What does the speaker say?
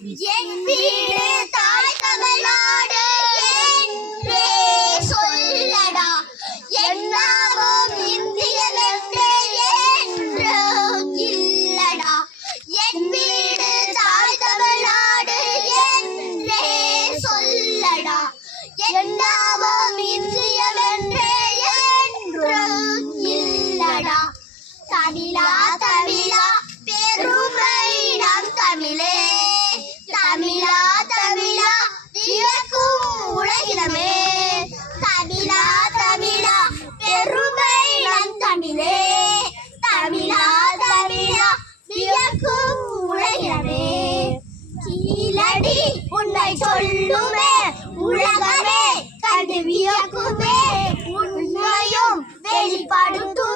என் வீடு ഉണ്മയും വെളിപ്പെടുത്തു.